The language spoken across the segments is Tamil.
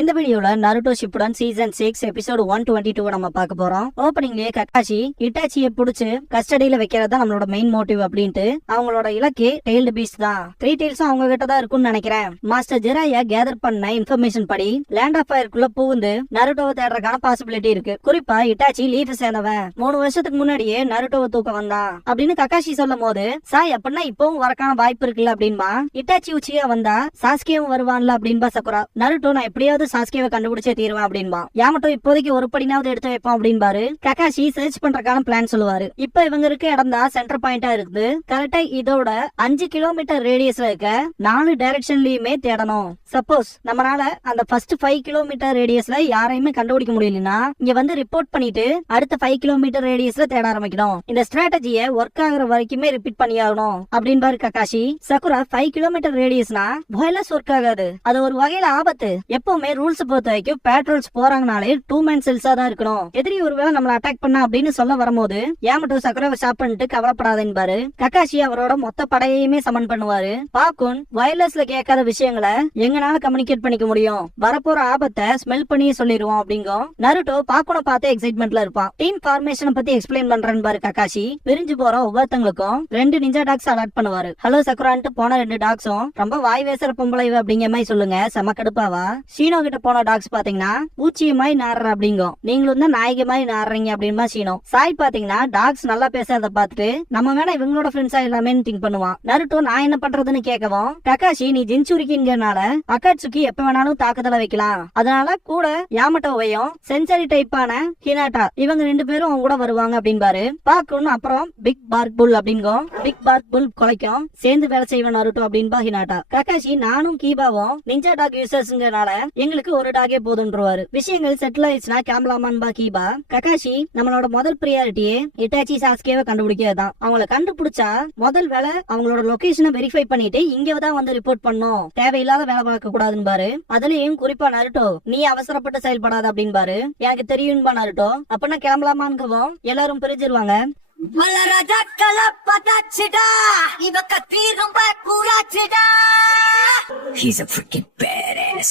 இந்த வீடியோல நருட்டோ ஷிப்புடன் சீசன் 6 எபிசோட் 122 நம்ம பார்க்க போறோம். ஓப்பனிங்லயே கக்காஷி இட்டாச்சியை புடிச்சு கஸ்டடியில வைக்கிறதா நம்மளோட மெயின் மோட்டிவ் அப்படின்ட்டு அவங்களோட இலக்கே டெய்ல்டு பீஸ்ட் தான். 3 டெய்ல்ஸும் அவங்க கிட்ட தான் இருக்கும்னு நினைக்கிறேன். மாஸ்டர் ஜெராயா கேதர் பண்ண இன்ஃபர்மேஷன் படி லேண்ட் ஆஃப் ஃபயருக்குள்ள புகுந்து நருட்டோவை தேடுறதுக்கான பாசிபிலிட்டி இருக்கு. குறிப்பா இட்டாச்சி லீஃப் சேர்ந்தவன் 3 வருஷத்துக்கு முன்னாடியே நருட்டோவை தூக்க வந்தான் அப்படின்னு கக்காஷி சொல்லும் போது சாய் அப்படின்னா இப்பவும் வரக்கான வாய்ப்பு இருக்குல்ல அப்படின்பா. இட்டாச்சி உச்சியா வந்தா சாஸ்கியும் வருவான்ல அப்படின்பா சக்குரா. நருட்டோ நான் எப்படியாவது சாஸ்கியை கண்டுபிடிச்சே தீருவேன் அப்படின்பா. யாமட்டோ இப்போதைக்கு ஒரு படினாவது எடுத்து வைப்போம் அப்படின்பாரு. கக்காஷி சர்ச் பண்றதுக்கான பிளான் சொல்லுவாரு. இப்ப இவங்க இருக்க இடம் தான் சென்டர் பாயிண்டா இருக்குது. கரெக்டா இதோட 5 கிலோமீட்டர் ரேடியஸ்ல இருக்க 4 டைரக்ஷன்லயுமே தேடணும். சப்போஸ் நம்மளால அந்த ஃபர்ஸ்ட் 5 கிலோமீட்டர் ரேடியஸ்ல யாரையுமே கண்டுபிடிக்க முடியலன்னா இங்க வந்து ரிப்போர்ட் பண்ணிட்டு அடுத்த 5 கிலோமீட்டர் ரேடியஸ்ல தேட ஆரம்பிக்கணும். இந்த ஸ்ட்ராட்டஜியை ஒர்க் ஆகுற வரைக்குமே ரிப்பீட் பண்ணியாகணும் அப்படின்பாரு கக்காஷி. சக்குரா 5 கிலோமீட்டர் ரேடியஸ்னா வயர்லெஸ் ஒர்க் ஆகாது. அது ஒரு வகையில ஆபத்து. எப்பவுமே ரூல்ஸ் பொறுத்த வரைக்கும் பேட்ரோல்ஸ் போறாங்கனாலே 2 மேன் செல்ஸா தான் இருக்கணும். எதிரி ஒருவேளை நம்மள அட்டாக் பண்ணா அப்படின்னு சொல்ல வரும்போது யாமட்டோ சக்குராவை ஸ்டாப் பண்ணிட்டு கவலைப்படாதேன்பாரு. கக்காஷி அவரோட மொத்த படையையுமே சமன் பண்ணுவாரு. பாக்குன் வயர்லெஸ்ல கேட்காத விஷயங்களை எங்கனால கம்யூனிகேட் பண்ணிக்க முடியும். வரப்போற ஆபத்தை ஸ்மெல் பண்ணி சொல்லிடுவோம் அப்படிங்கும். நருட்டோ பாக்குனை பார்த்து எக்ஸைட்மெண்ட்ல இருப்பான். டீம் ஃபார்மேஷனை பத்தி எக்ஸ்பிளைன் பண்றேன்னு பாரு கக்காஷி. பிரிஞ்சு போற ஒவ்வொருத்தங்களுக்கும் 2 நிஞ்சா டாக்ஸ் அலாட் பண்ணுவாரு. ஹலோ சக்குரான்ட்டு போன 2 டாக்ஸும் ரொம்ப வாய் பேசுற பொம்பளை அப்படிங்கிற மாதிரி சொல்லுங்க. செம கடுப்பாவா. ஷீனோ கிட்ட போன டாக்ஸ் பாத்தீங்கன்னா பூச்சியமாய் நாடுற அப்படிங்கும். நீங்களும் தான் நாயகமாய் நாடுறீங்க அப்படின்னு ஷீனோ. சாய் பாத்தீங்கன்னா டாக்ஸ் நல்லா பேசுறத பார்த்துட்டு நம்ம வேணா இவங்களோட ஃப்ரெண்ட்ஸா எல்லாமே திங்க் பண்ணுவான். நருட்டோ நான் என்ன பண்றதுன்னு கேட்கவும் கக்காஷி நீ ஜின்சுரிக்கிங்கிறனால அக்காட்சுக்கி எப்ப வேணாலும் தாக்குதல வைக்கலாம். அதனால கூட யாமட்டோவையும் சென்சரி டைப்பான ஹினாட்டா இவங்க 2 பேரும் அவங்க கூட வருவாங்க அப்படின்பாரு. பாக்கணும் அப்புறம் பிக் பார்க் புல் அப்படிங்கும். பிக் பார்க் புல் கொலைக்கும் சேர்ந்து வேலை செய்வேன் நருட்டோ அப்படின்பா ஹினாட்டா. கக்காஷி நானும் கீபாவும் நிஞ்சா டாக் யூசர்ஸ்ங்கறனால எங்களுக்கு ஒரு டாகே போதுன்றுவாரு. விஷயங்கள் செட்டில் ஆயிடுச்சுன்னா கிளம்பலாமான் பா கீபா. கக்காஷி நம்மளோட முதல் பிரியாரிட்டியே இட்டாச்சி சாஸ்கியாவை கண்டுபிடிக்கிறதுதான். அவங்கள கண்டுபிடிச்சா முதல் வேலை அவங்களோட லொகேஷனை வெரிஃபை பண்ணிட்டு இங்க தான் வந்து ரிப்போர்ட் பண்ணும். தேவையில்லாத வேலை பார்க்க கூடாதுன்னு பாரு. அதுலயும் குறிப்பா நருட்டோ நீ அவசரப்பட்டு செயல்படாத அப்படின்பாரு. எனக்கு தெரியும்பா நருட்டோ. அப்பனா கிளம்பலாமான்கவும் எல்லாரும் பிரிஞ்சிருவாங்க. He's a freaking badass.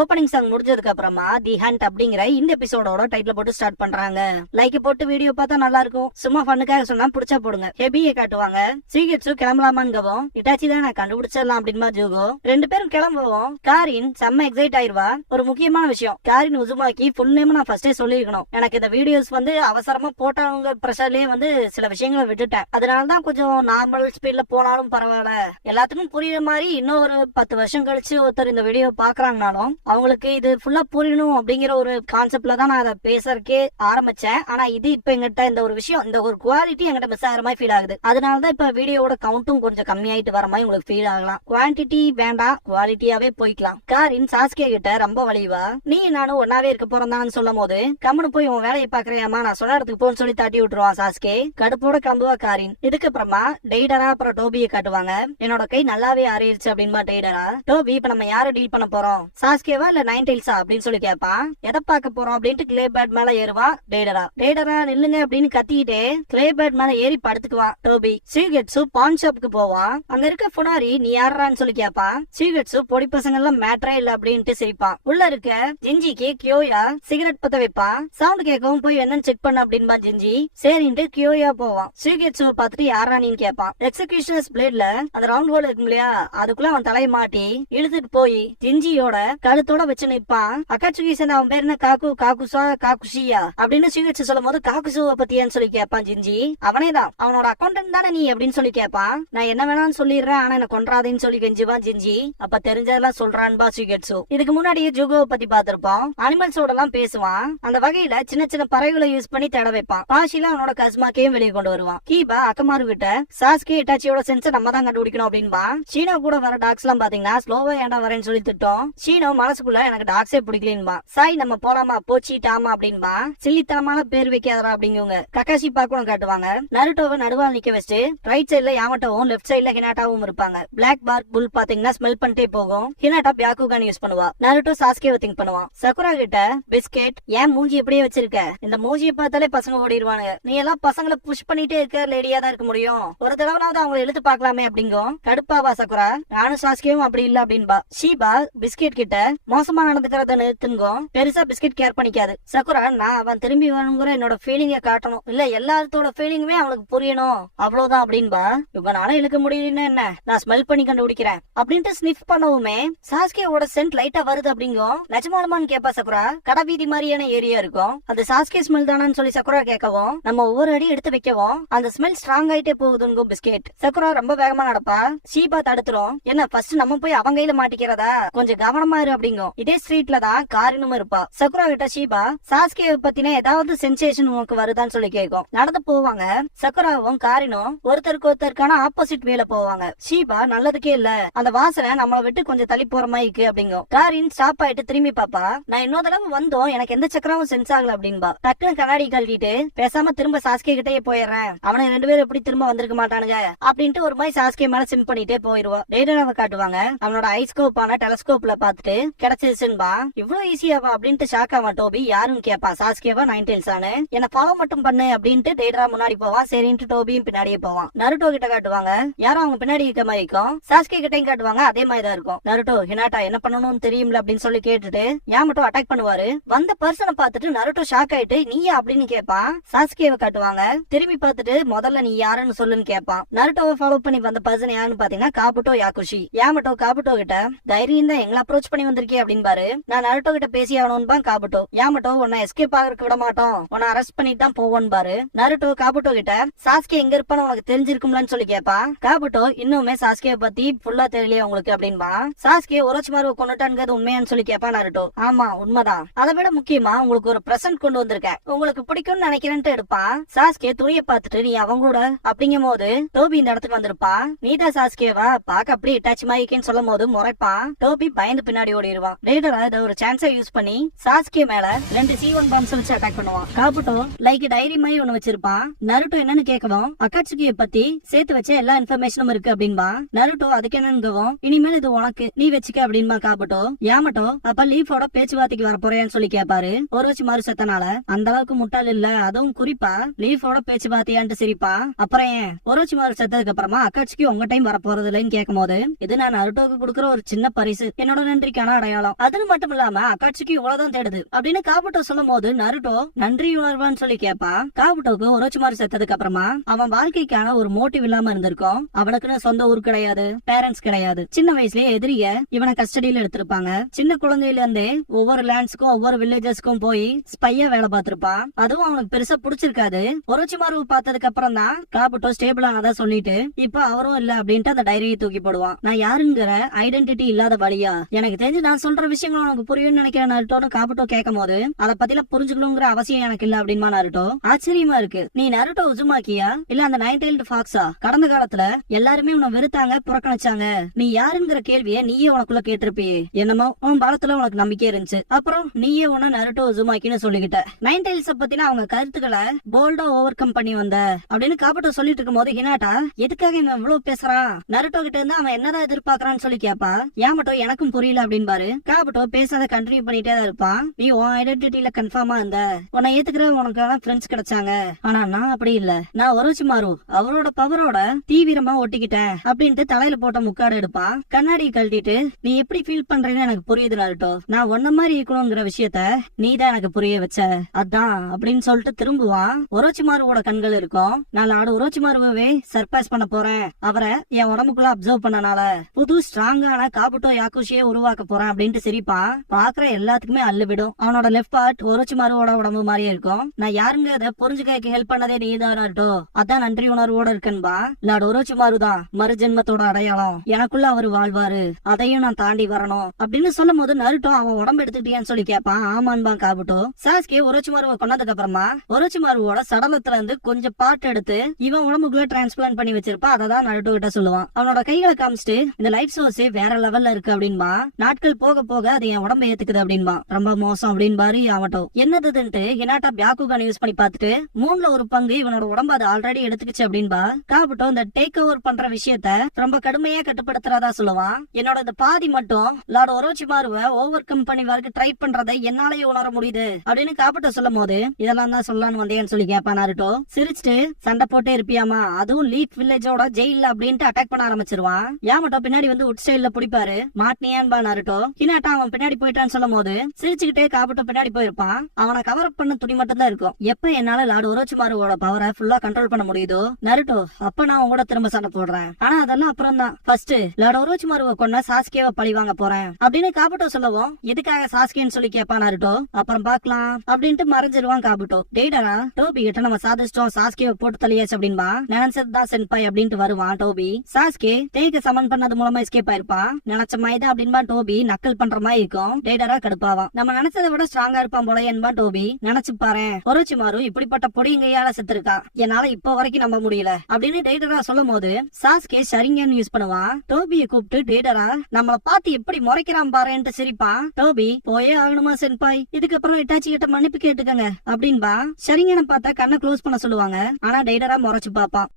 Opening song முடிஞ்சதுக்கு அப்புறமா தி ஹண்ட் அப்படிங்கிற இந்த எபிசோடோட டைட்டில் போட்டு ஸ்டார்ட் பண்றாங்க. லைக் போட்டு வீடியோ பார்த்தா நல்லா இருக்கும். சும்மா ஃபன்னுக்காக சொன்னா பிடிச்சா போடுங்க. ஹெபியை காட்டுவாங்க. சீக்கிரட்ஸு கிளம்பலாமான்கவும் இட்டாச்சி தான் நான் கண்டுபிடிச்சிடலாம் அப்படின்மா ஜூகோ. 2 பேரும் கிளம்புவோம். காரின் செம்ம எக்ஸைட் ஆயிருவா. ஒரு முக்கியமான விஷயம் காரின் உசுமாக்கி ஃபுல் நேம் நான் ஃபர்ஸ்டே சொல்லிருக்கணும். எனக்கு இந்த வீடியோஸ் வந்து அவசரமா போட்டவங்க பிரஷர்லயே வந்து சில விஷயங்களை விட்டுட்டேன். அதனாலதான் கொஞ்சம் நார்மல் ஸ்பீட்ல போனாலும் பரவாயில்ல. எல்லாத்துக்கும் புரியுற மாதிரி இன்னும் ஒரு 10 வருஷம் கழிச்சு ஒருத்தர் இந்த வீடியோ பாக்குறாங்கனாலும் அவங்களுக்கு இது ஃபுல்லா புரியணும் அப்படிங்கிற ஒரு கான்செப்ட்ல தான் நான் அதை பேசறதுக்கே ஆரம்பிச்சேன். ஆனா இது இப்ப எங்கிட்ட இந்த ஒரு விஷயம் இந்த ஒரு குவாலிட்டி எங்கிட்ட மிஸ் ஆகிற மாதிரி ஃபீல் ஆகுது. அதனாலதான் இப்ப வீடியோட கவுண்ட்டும் கொஞ்சம் கம்மியாயிட்டு வர மாதிரி உங்களுக்கு ஃபீல் ஆகலாம். குவான்டிட்டி வேண்டாம், குவாலிட்டியாவே போய்க்கலாம். காரின் சாஸ்கியா கிட்ட ரொம்ப வலிவா நீ நானும் ஒன்னாவே இருக்க போறோம்னு சொல்லும் போது கம்முனு போய் உன் வேலையை பாக்குறியாமா நான் சொன்ன இடத்துக்கு போன்னு சொல்லி தட்டி விட்டுருவான் சாஸ்கே. கடுப்போட கிளம்புவா காரின். இதுக்கு அப்புறமா டெய்டரா அப்புறம் டோபியை காட்டுவாங்க. என்னோட கை நல்லாவே ஆறிடுச்சு அப்படின்பா டெய்டரா. டோபி இப்ப நம்ம யாரை டீல் பண்ண போறோம், சாஸ்கே இல்ல 9 டெய்ல்ஸா அப்படின்னு சொல்லி கேட்பான். எதை பார்க்க போறோம் அப்படின்ட்டு கிளே பேட் மேல ஏறுவான் டேடரா. டேடரா நில்லுங்க அப்படின்னு கத்திக்கிட்டே கிளே பேட் மேல ஏறி படுத்துக்குவான் டோபி. சீகட்ஸு பான் ஷாப்புக்கு போவான். அங்க இருக்க புனாரி நீ யாரான்னு சொல்லி கேட்பான். சீகட்ஸு பொடி பசங்க எல்லாம் மேட்டரே இல்ல அப்படின்ட்டு சிரிப்பான். உள்ள இருக்க ஜிஞ்சிக்கு கியோயா சிகரெட் பத்த வைப்பான். சவுண்ட் கேட்கவும் போய் என்னன்னு செக் பண்ண அப்படின்பா ஜிஞ்சி. சரின்ட்டு கியோயா போவான். சீகட்ஸு பார்த்துட்டு யாரானின்னு கேட்பான். எக்ஸிகியூஷனர்ஸ் பிளேட்ல அந்த ரவுண்ட் ஹோல் இருக்கும் இல்லையா அதுக்குள்ள அவன் தலையை மாட்டி இழுத்துட்டு போய் ஜிஞ்சியோட கழுத்தோட வச்சு நிப்பான். அக்காட்சுகி சேர்ந்த அவன் பேர் என்ன காக்கு காக்குசா காக்குஷியா அப்படின்னு சீகட்ஸு சொல்லும் போது காக்குசுவை பத்தியான்னு சொல்லி கேட்பான் ஜிஞ்சி. அவனே தான் அவனோட அக்கௌண்டன்ட் தானே நீ அப்படின்னு சொல்லி கேட்பான். நான் என்ன வேணாம்னு சொல்லிடுறேன் ஆனா என்ன கொன்றாதேன்னு சொல்லி கெஞ்சுவான் ஜிஞ்சி. அப்ப தெரிஞ்சதெல்லாம் சொல்றான்பா சீகட்ஸு. இதுக்கு முன்னாடியே ஜூகோவை பத்தி பார்த்திருப்போம். அனிமல்ஸோட எல்லாம் பேசுவான். அந்த வகையில சின்ன சின்ன பறவைகளை யூஸ் பண்ணி தேட வைப்பான். பாஷில அவனோட கஸ்மாக்கையும் வெளியே கொண்டு வருவான். கீபா அக்கமாரு கிட்ட சாஸ்கே இட்டாச்சியோட சென்ஸை நம்ம தான் கண்டுபிடிக்கணும் அப்படின்பா. சீனோ கூட வர டாக்ஸ் எல்லாம் பாத்தீங்கன்னா ஸ்லோவா ஏண்டா வரேன்னு சொல்லி திட்டம். சீனோ மனசுக்குள்ள எனக்கு டாக்ஸே பிடிக்கலன்பா. சாய் நம்ம போலாமா போச்சி டாமா அப்படின்பா. சில்லித்தனமான பேர் வைக்காதரா அப்படிங்குங்க. கக்காஷி பாக்கும் காட்டுவாங்க. நருட்டோவை நடுவால் நிக்க வச்சுட்டு ரைட் சைடுல யாமட்டோவும் லெஃப்ட் சைடுல ஹினாட்டாவும் இருப்பாங்க. பிளாக் பார்க் புல் பாத்தீங்கன்னா ஸ்மெல் பண்ணிட்டே போகும். ஹினாட்டா பியாக்குகான் யூஸ் பண்ணுவா. நருட்டோ சாஸ்கேவை திங்க் பண்ணுவான். சக்குரா கிட்ட பிஸ்கெட் ஏன் மூஞ்சி எப்படியே வச்சிருக்க, இந்த மூஞ்சியை பார்த்தாலே பசங்க ஓடிடுவானுங்க, நீ எல்லாம் பசங்களை புஷ் பண்ணிட்டே இருக்க லேடியா தான் இருக்க முடியும், ஒரு தடவைனாவது அவங்களை இழுத்து பாக்கலாமே அப்படிங்கும். கடுப்பாவா சக்குரா. நானும் சாஸ்கேவும் அப்படி இல்ல அப்படின்பா. ஷீபா பிஸ்கெட் கிட்ட மோசமா நடந்துக்கிறத நிறுத்துங்கும். பெருசா பிஸ்கெட் கேர் பண்ணிக்காது. சக்குரா நான் அவன் திரும்பி வரணுங்கிற என்னோட ஃபீலிங்க காட்டணும், இல்ல எல்லாத்தோட ஃபீலிங்குமே அவனுக்கு புரியணும், அவ்வளவுதான் அப்படின்பா. இவனால இழுக்க முடியலன்னு என்ன, நான் ஸ்மெல் பண்ணி கண்டுபிடிக்கிறேன் அப்படின்ட்டு ஸ்னிஃப் பண்ணவுமே சாஸ்கேவோட சென்ட் லைட்டா வருது அப்படிங்கும். நிஜமாலுமான்னு கேப்பா சக்குரா. கடவீதி மாதிரியான ஏரியா இருக்கும், அது சாஸ்கே ஸ்மெல் தானான்னு சொல்லி சக்குரா கேட்கவும் நம்ம ஒவ்வொரு அடி எடுத்து வைக்கவும் அந்த ஸ்மெல் ஸ்ட்ராங் ஆயிட்டே போகுதுங்கும் பிஸ்கெட். சக்குரா ரொம்ப வேகமா நடப்பா. ஷீபா தடுத்துரும். என்ன ஃபர்ஸ்ட் நம்ம போய் அவங்க கையில மாட்டிக்கிறதா, கொஞ்சம் கவனமா இரு அப்படிங்கும். இதே ஸ்ட்ரீட்ல தான் காரினும் இருப்பா. சக்குரா கிட்ட ஷீபா சாஸ்கே பத்தின ஏதாவது சென்சேஷன் உனக்கு வருதான்னு சொல்லி கேட்கும். நடந்து போவாங்க. சக்குராவும் காரினும் ஒருத்தருக்கு ஒருத்தருக்கான ஆப்போசிட் வேல போவாங்க. ஷீபா நல்லதுக்கே இல்ல, அந்த வாசனை நம்மளை விட்டு கொஞ்சம் தள்ளி போற மாதிரி இருக்கு அப்படிங்கும். காரின் ஸ்டாப் ஆயிட்டு திரும்பி பாப்பா. நான் இன்னொரு தடவை வந்தோம், எனக்கு எந்த சக்கராவும் சென்ஸ் ஆகல அப்படின்பா. டக்குனு கண்ணாடி கழட்டிட்டு பேசாம திரும்ப சாஸ்கே கிட்டே போயிடுறேன், அவனுக்கு 2 பேரும் எப்படி திரும்ப வந்திருக்க மாட்டானுங்க அப்படின்ட்டு ஒரு மாதிரி சாஸ்கே மேல சிம் பண்ணிட்டே போயிருவா. டேடாவை காட்டுவாங்க. அவனோட ஐஸ்கோப்பான டெலஸ்கோப்ல பாத்துட்டு கிடைச்சிருச்சுன்பா. இவ்வளவு ஈஸியாவா அப்படின்ட்டு ஷாக் ஆவான் டோபி. யாருன்னு கேப்பா. சாஸ்கேவா நைன்டெயில்ஸானு. என்ன ஃபாலோ மட்டும் பண்ணு அப்படின்ட்டு டேடா முன்னாடி போவான். சரின்ட்டு டோபியும் பின்னாடியே போவான். நருட்டோ கிட்ட காட்டுவாங்க. யாரும் அவங்க பின்னாடி இருக்க மாதிரி இருக்கும். சாஸ்கே கிட்டையும் காட்டுவாங்க. அதே மாதிரி தான் இருக்கும். நருட்டோ ஹினாட்டா என்ன பண்ணணும்னு தெரியும்ல அப்படின்னு சொல்லி கேட்டுட்டு யாமட்டோ அட்டாக் பண்ணுவாரு. வந்த பர்சனை பார்த்துட்டு நருட்டோ ஷாக் ஆயிட்டு நீயா அப்படின்னு கேட்பான். சாஸ்கேவை காட்டுவாங்க. திரும்பி பார்த்துட்டு முதல்ல நீ யாருன்னு சொல்லுன்னு கேட்பான். நருட்டோவை ஃபாலோ பண்ணி வந்த பர்சன் யாருன்னு பாத்தீங்கன்னா காபுட்டோ யாகுஷி. யாமட்டோ காபுட்டோ கிட்ட தைரியம் தான் எங்களை அப்ரோச் பண்ணி வந்திருக்கே அப்படின்பாரு. நான் நருட்டோ கிட்ட பேசி ஆகணும்னு காபுட்டோ. யாமட்டோ உன்னை எஸ்கேப் ஆகிறதுக்கு விட மாட்டோம், உன்னை அரெஸ்ட் பண்ணிட்டு தான் போவோன்னு பாரு. நருட்டோ காபுட்டோ கிட்ட சாஸ்கே எங்க இருப்பான்னு உனக்கு தெரிஞ்சிருக்கும்லன்னு சொல்லி கேட்பான். காபுட்டோ இன்னுமே சாஸ்கே பத்தி ஃபுல்லா தெரியலையே உங்களுக்கு அப்படின்பா. சாஸ்கே ஒரோச்சிமாரு கொண்டுட்டான்ங்கிறது உண்மையான்னு சொல்லி கேட்பா நருட்டோ. ஆமா உண்மைதான், அதை விட முக்கியமா உங்களுக்கு ஒரு பிரசன்ட் கொண்டு வந்திருக்கேன், உங்களுக்கு பிடிக்கும்னு நினைக்கிறேன்ட்டு எடுப்பான். சாஸ்கே துணியை பார்த்துட்டு நீ அவங்களோட அப்படிங்கும் போது டோபி இந்த இடத்துக்கு வந்திருப்பா. நீதான் சாஸ்கேவா பாக்க அப்படி அட்டாச் மாயிக்கேன்னு சொல்லும் போது முறைப்பான். டோபி பயந்து பின்னாடி ஓடிடுவான். ரேடரா இதை ஒரு சான்ஸை யூஸ் பண்ணி சாஸ்கே மேல 2 C1 பாம்ஸ் வச்சு அட்டாக் பண்ணுவான். காபுட்டோ லைக் டைரி மாதிரி ஒண்ணு வச்சிருப்பான். நருட்டோ என்னன்னு கேட்கவும் அக்காட்சுகியை பத்தி சேர்த்து வச்ச எல்லா இன்ஃபர்மேஷனும் இருக்கு அப்படின்பா. நருட்டோ அதுக்கு என்னங்கவும் இனிமேல் இது உனக்கு நீ வச்சுக்க அப்படின்பா காபுட்டோ. யாமட்டோ அப்ப லீஃபோட பேச்சுவார்த்தைக்கு வர போறேன்னு சொல்லி கேட்பாரு. ஒரு வச்சு மாறு செத்தனால அந்த அளவுக்கு முட்டாள் இல்ல, அதுவும் குறிப்பா லீஃபோட பேச்சுவார்த்தையான்ட்டு சிரிப்பா. அப்புறம் ஏன் ஒரு வச்சு மாறு செத்ததுக்கு அப்புறமா அக்காட்சுக்கு உங்க டைம் வர போறது இல்லைன்னு கேட்கும் போது இது நான் நருட்டோக்கு கொடுக்குற ஒரு சின்ன பரிசு, என்னோட நன்றிக்கான அடையாளம், அது மட்டும் இல்லாம அக்காட்சுக்கு இவ்வளவுதான் தேடுது அப்படின்னு காபுட்டோ சொல்லும் போது நருட்டோ நன்றி உணர்வான்னு சொல்லி கேட்பா. காபுட்டோக்கு ஒரு வச்சு மாறு செத்ததுக்கு அப்புறமா அவன் வாழ்க்கைக்கான ஒரு மோட்டிவ் இல்லாம இருந்திருக்கும். அவனுக்குன்னு சொந்த ஊர் கிடையாது, பேரண்ட்ஸ் கிடையாது. சின்ன வயசுலயே எதிரிய இவனை கஸ்டடியில எடுத்திருப்பாங்க. சின்ன குழந்தையில இருந்தே ஒவ்வொரு லேண்ட்ஸ்க்கும் ஒவ்வொரு வில்லேஜஸ்க்கும் போய் ஸ்பையா வேலை பார்த்திருப்பான். அதுவும் அவனுக்கு பெருசா பிடிச்சிருக்காது. ஒரோச்சிமாரு பார்த்ததுக்கு அப்புறம் தான் காபுட்டோ ஸ்டேபிள் ஆனதா சொல்லிட்டு இப்ப அவரும் இல்ல அப்படின்ட்டு அந்த டைரியை தூக்கி போடுவான். நான் யாருங்கிற ஐடென்டிட்டி இல்லாத வழியா எனக்கு தெரிஞ்சு நான் சொல்ற விஷயங்கள் உனக்கு புரியும்னு நினைக்கிறேன் நருட்டோன்னு காபுட்டோ கேட்கும் போது அதை பத்தில புரிஞ்சுக்கணுங்கிற அவசியம் எனக்கு இல்ல அப்படின்மா நருட்டோ. ஆச்சரியமா இருக்கு, நீ நருட்டோ உசுமாக்கியா இல்ல அந்த 9-tailed fox-ஆ? கடந்த காலத்துல எல்லாருமே உன்னை வெறுத்தாங்க, புறக்கணிச்சாங்க, நீ யாருங்கிற கேள்வியை நீயே உனக்குள்ள கேட்டிருப்பியே. என்னமோ உன் பலத்துல உனக்கு நம்பிக்கை இருந்துச்சு, அப்புறம் நீயே உன்ன நருட்டோ உசுமாக்கின்னு சொல்லிக்கிட்ட. 9-tails பத்தின அவங்க கருத்துக்களை போல்டா ஓவர் கம் பண்ணி வந்த அப்படின்னு காபுட்டோ சொல்லிட்டு இருக்கும் போது ஹினாட்டா எதுக்காக இவன் இவ்வளவு பேசுறான், நருட்டோ கிட்ட இருந்து அவன் என்னதான் எதிர்பார்க்கறான்னு சொல்லி கேப்பா. யாமட்டோ எனக்கும் புரியல அப்படின்பாரு. காபுட்டோ பேசாத கண்டினியூ பண்ணிட்டே தான் இருப்பான். நீ உன் ஐடென்டிட்டியில கன்ஃபார்மா இருந்த, உன்னை ஏத்துக்கிற உனக்கான ஃப்ரெண்ட்ஸ் கிடைச்சாங்க, ஆனா நான் அப்படி இல்ல, நான் ஒரோச்சிமாரு அவரோட பவரோட தீவிரமா ஒட்டிக்கிட்டேன் அப்படின்ட்டு தலையில போட்ட முக்காடு எடுப்பான். கண்ணாடி கழட்டிட்டு நீ எப்படி ஃபீல் பண்றேன்னு எனக்கு புரியுது நருட்டோ, நான் ஒன்ன மாதிரி இருக்கணுங்கிற விஷயத்த நீ தான் எனக்கு புரிய வச்ச, அதான் அப்படின்னு சொல்லிட்டு திரும்புவான். ஒரோச்சிமாருவோட கண்கள் இருக்கும். நான் நாடு ஒரோச்சிமாருவே சர்ப்ரைஸ் பண்ண போறேன், அவரை என் உடம்புக்குள்ள அப்சர்வ் பண்ணனால புது ஸ்ட்ராங்கான காபுட்டோ யாகுஷியை உருவாக்க போறேன் அப்படின்ட்டு சிரிப்பான். பாக்குற எல்லாத்துக்குமே அள்ளு விடும். அவனோட லெஃப்ட் பார்ட் ஒரோச்சிமாருவோட உடம்பு மாதிரியே இருக்கும். நான் யாருங்க அதை புரிஞ்சுக்க ஹெல்ப் பண்ணதே நீதான் நருட்டோ, அதான் நன்றி உணர்வோட இருக்கன்பா. லார்ட் ஒரோச்சிமாரு தான் மறு ஜென்மத்தோட அடையாளம், எனக்குள்ள அவரு வாழ்வாரு, அதையும் நான் தாண்டி வரணும் அப்படின்னு சொல்லும் போது நருட்டோ அவன் உடம்பு எடுத்துக்கிட்டியான்னு சொல்லி கேட்பான். ஆமான்பா காபுட்டோ. சாஸ்கே ஒரோச்சிமாருவை கொண்டதுக்கு அப்புறமா ஒரோச்சிமாருவோட சடலத்துல இருந்து கொஞ்சம் பார்ட் எடுத்து இவன் உடம்புக்குள்ள டிரான்ஸ்பிளான்ட் பண்ணி வச்சிருப்பா. அததான் நருட்டோ கிட்ட சொல்லுவான். அவனோட கைகளை காமிச்சிட்டு இந்த லைஃப் சோர்ஸ் வேற லெவல்ல இருக்கு அப்படின்பா. நாட்கள் போக போக போக அது என் உடம்ப ஏத்துக்குது அப்படின்பா. ரொம்ப மோசம் அப்படின்பாரு யாமட்டோ. என்னதுன்ட்டு ஹினாட்டா பியாக்குகான் யூஸ் பண்ணி பார்த்துட்டு 1/3 இவனோட உடம்ப அது ஆல்ரெடி எடுத்துக்கிச்சு அப்படின்பா. காபுட்டோ இந்த டேக் ஓவர் பண்ற விஷயத்த ரொம்ப கடுமையா கட்டுப்படுத்துறதா சொல்லுவான். என்னோட இந்த பாதி மட்டும் லார்ட் ஒரோச்சிமாருவை ஓவர் கம் பண்ணி வரைக்கும் ட்ரை பண்றதை என்னாலேயே உணர முடியுது அப்படின்னு காபுட்டோ சொல்லும் போது இதெல்லாம் தான் சொல்லலான்னு வந்தேன்னு சொல்லி கேப்பா நாருட்டோ. சிரிச்சுட்டு சண்டை போட்டே இருப்பியாமா, அதுவும் லீஃப் வில்லேஜோட ஜெயில அப்படின்ட்டு அட்டாக் பண்ண ஆரம்பிச்சிருவான். யாமட்டோ பின்னாடி வந்து உட் ஸ்டைல்ல பிடிப்பாரு. மாட்டினியான்பா நாருட்டோ. ஹினாட்டா அவன் பின்னாடி போயிட்டான்னு சொல்லும் போது சிரிச்சுக்கிட்டே காபுட்டோ பின்னாடி போயிருப்பான். அவனை கவர் பண்ண துணி மட்டும் தான் இருக்கும். எப்ப என்னால லார்ட் ஒரோச்சிமாருவோட பவரை ஃபுல்லா கண்ட்ரோல் பண்ண முடியுதோ நருட்டோ அப்ப நான் உங்க கூட திரும்ப சண்டை போடுறேன். ஆனா அதெல்லாம் அப்புறம் தான். ஃபர்ஸ்ட் லார்ட் ஒரோச்சிமாருவை கொன்ன சாஸ்கேவை பழி வாங்க போறேன் அப்படின்னு காபுட்டோ சொல்லவும் எதுக்காக சாஸ்கேன்னு சொல்லி கேப்பா நாருட்டோ. அப்புறம் பாக்கலாம் அப்படின்ட்டு மறைஞ்சிருவான் காபுட்டோ. டேடரா டோபி கிட்ட நம்ம சாதிச்சிட்டோம், சாஸ்கேவை போட்டு தள்ளியாச்சு அப்படின்பா. நினைச்சதுதான் சென்பாய் அப்படின்ட்டு வருவான் டோபி. சாஸ்கே தேய்க்கு சமன் பண்ணது மூலமா எஸ்கேப் ஆயிருப்பான். நினைச்ச மாதிரிதான் அப்படின்பா டோபி. நக்கல் பண்ற மாதிரி இருக்கும். டேடரா கடுப்பாவான். நம்ம நினைச்சதை விட ஸ்ட்ராங்கா இருப்பான் போல என்பா டோபி. நினைச்சு பாரு, ஒரோச்சிமாரு இப்படிப்பட்ட பொடிங்கையால செத்துருக்கா, என்னால இப்ப வரைக்கும் நம்ப முடியல அப்படின்னு டேடரா சொல்லும் போது சாஸ்கே சரிங்கன்னு யூஸ் பண்ணுவான். டோபியை கூப்பிட்டு டேடரா நம்மள பார்த்து எப்படி முறைக்கிறான் பாருன்ட்டு சிரிப்பான். டோபி போயே ஆகணுமா சென்பாய், இதுக்கப்புறம் இட்டாச்சி கிட்ட மன்னிப்பு கேட்டுக்கங்க அப்படின்பா. சரிங்கன்னு பார்த்தா கண்ணை க்ளோஸ் பண்ண சொல்லுவாங்க. ஆனா டேடரா முறைச்சு பாப்பான்.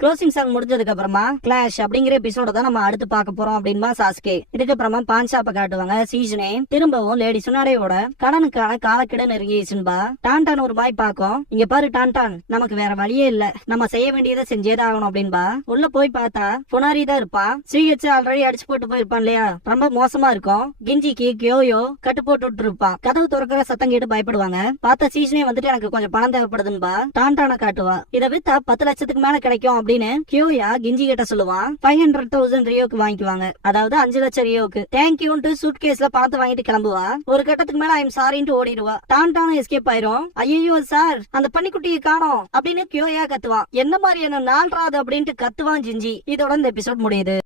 க்ளோசிங் சாங் முடிஞ்சதுக்கு அப்புறமா கிளாஷ் அப்படிங்கிற எபிசோட தான் நம்ம அடுத்து பார்க்க போறோம் அப்படின்பா சாஸ்கே. இதுக்கப்புறமா பான் ஷாப்பை காட்டுவாங்க. சீசனே திரும்பவும் லேடி சுனாரேவோட கடனுக்கான காலக்கிட நெருங்கிச்சுன்பா. டான்டான் ஒரு பாய் பாக்கும். இங்க பாரு டான்டான், நமக்கு வேற வழியே இல்ல, நம்ம செய்ய வேண்டியதை செஞ்சேதான் ஆகணும் அப்படின்பா. உள்ள போய் பார்த்தா புனாரி தான் இருப்பான். சிஹெச் ஆல்ரெடி அடிச்சு போட்டு போயிருப்பான் இல்லையா, ரொம்ப மோசமா இருக்கும். கிஞ்சிக்கு கியோயோ கட்டு போட்டு விட்டு இருப்பான். கதவு திறக்கிற சத்தம் கேட்டு பயப்படுவாங்க. பார்த்தா சீசனே வந்துட்டு எனக்கு கொஞ்சம் பணம் தேவைப்படுதுன்பா. டான்டான காட்டுவா. இதை வித்தா 10 லட்சத்துக்கு மேல கிடைக்கும் அப்படின்னு கியோயா கிஞ்சி கிட்ட சொல்லுவான். 500,000 ரியோக்கு வாங்கிக்குவாங்க, அதாவது 5 லட்சம் ரியோக்கு. தேங்க்யூன்ட்டு சூட் கேஸ்ல பணத்தை வாங்கிட்டு கிளம்புவா. ஒரு கட்டத்துக்கு மேல ஐம் சாரின்ட்டு ஓடிடுவா. டான்டானும் எஸ்கேப் ஆயிரும். ஐயோ சார், அந்த பன்னிக்குட்டியை காணோம் அப்படின்னு கியோயா கத்துவான். என்ன மாதிரியான நாள்றாது அப்படின்ட்டு கத்துவான் ஜிஞ்சி. இதோட இந்த எபிசோட் முடியுது.